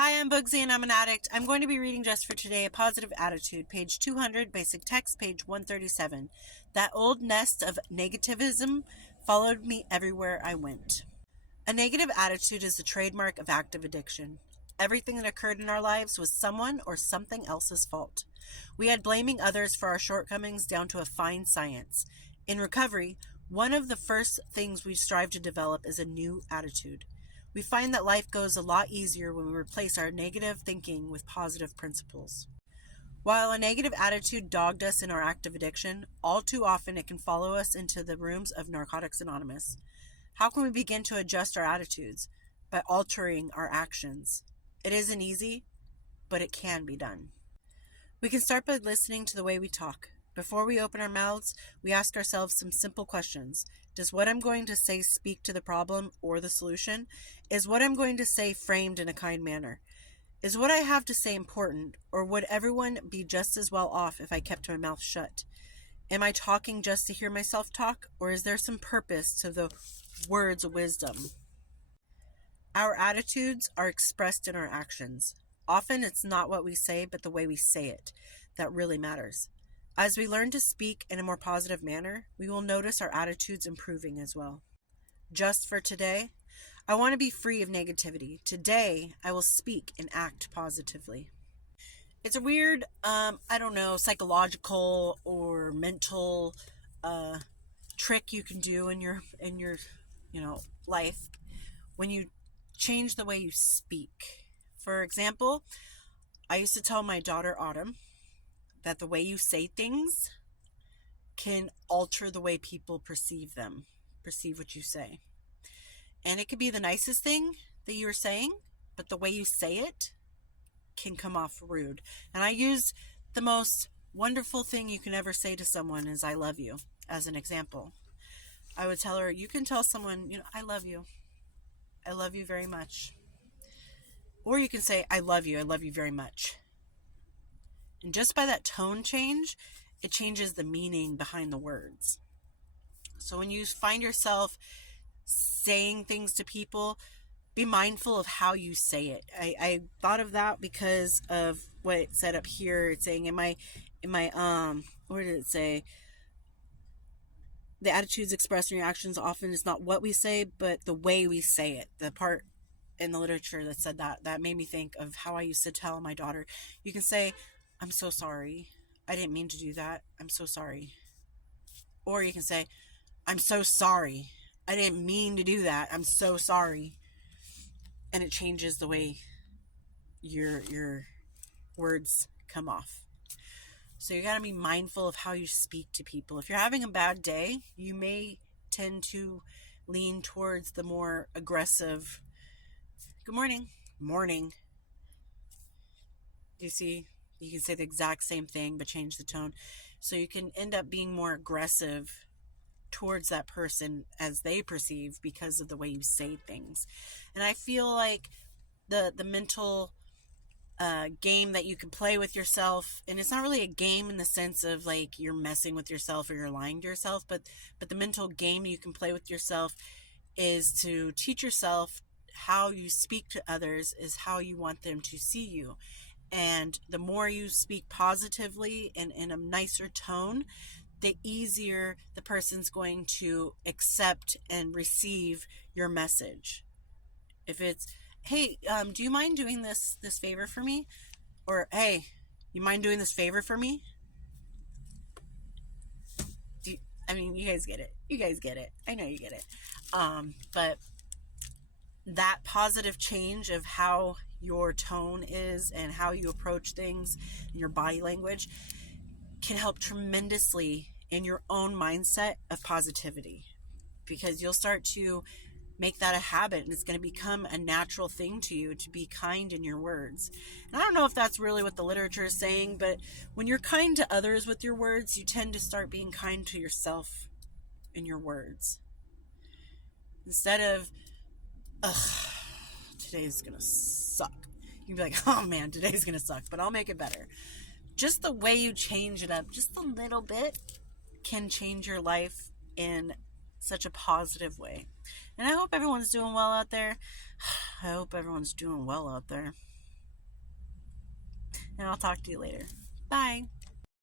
Hi, I'm Bugsy and I'm an addict. I'm going to be reading just for today A Positive Attitude, page 200, basic text, page 137. That old nest of negativism followed me everywhere I went. A negative attitude is the trademark of active addiction. Everything that occurred in our lives was someone or something else's fault. We had blaming others for our shortcomings down to a fine science. In recovery, one of the first things we strive to develop is a new attitude. We find that life goes a lot easier when we replace our negative thinking with positive principles. While a negative attitude dogged us in our active addiction, all too often it can follow us into the rooms of Narcotics Anonymous. How can we begin to adjust our attitudes? By altering our actions. It isn't easy, but it can be done. We can start by listening to the way we talk. Before we open our mouths, we ask ourselves some simple questions. Does what I'm going to say speak to the problem or the solution? Is what I'm going to say framed in a kind manner? Is what I have to say important, or would everyone be just as well off if I kept my mouth shut? Am I talking just to hear myself talk, or is there some purpose to the words of wisdom? Our attitudes are expressed in our actions. Often it's not what we say, but the way we say it that really matters. As we learn to speak in a more positive manner, we will notice our attitudes improving as well. Just for today, I want to be free of negativity. Today, I will speak and act positively. It's a weird, psychological or mental trick you can do in your life when you change the way you speak. For example, I used to tell my daughter Autumn that the way you say things can alter the way people perceive what you say. And it could be the nicest thing that you're saying, but the way you say it can come off rude. And I used the most wonderful thing you can ever say to someone is I love you as an example. I would tell her, you can tell someone, I love you. I love you very much. Or you can say, I love you very much. And just by that tone change, it changes the meaning behind the words. So when you find yourself saying things to people, be mindful of how you say it. I thought of that because of what it said up here. It's saying, what did it say? The attitudes expressed in your actions often is not what we say, but the way we say it. The part in the literature that said that made me think of how I used to tell my daughter. You can say, I'm so sorry. I didn't mean to do that. I'm so sorry. Or you can say, I'm so sorry. I didn't mean to do that. I'm so sorry. And it changes the way your words come off. So you got to be mindful of how you speak to people. If you're having a bad day, you may tend to lean towards the more aggressive, good morning, morning. You see, you can say the exact same thing, but change the tone. So you can end up being more aggressive towards that person as they perceive because of the way you say things. And I feel like the mental game that you can play with yourself, and it's not really a game in the sense of like you're messing with yourself or you're lying to yourself, but the mental game you can play with yourself is to teach yourself how you speak to others is how you want them to see you. And the more you speak positively and in a nicer tone, the easier the person's going to accept and receive your message. If it's, hey, do you mind doing this favor for me? Or, hey, you mind doing this favor for me? You guys get it. You guys get it. I know you get it. But that positive change of how your tone is and how you approach things and your body language can help tremendously in your own mindset of positivity, because you'll start to make that a habit and it's going to become a natural thing to you to be kind in your words. And I don't know if that's really what the literature is saying, but when you're kind to others with your words, you tend to start being kind to yourself in your words. Instead of, ugh, today's going to suck. You'd be like, oh man, today's going to suck, but I'll make it better. Just the way you change it up, just a little bit, can change your life in such a positive way. And I hope everyone's doing well out there. I hope everyone's doing well out there. And I'll talk to you later. Bye.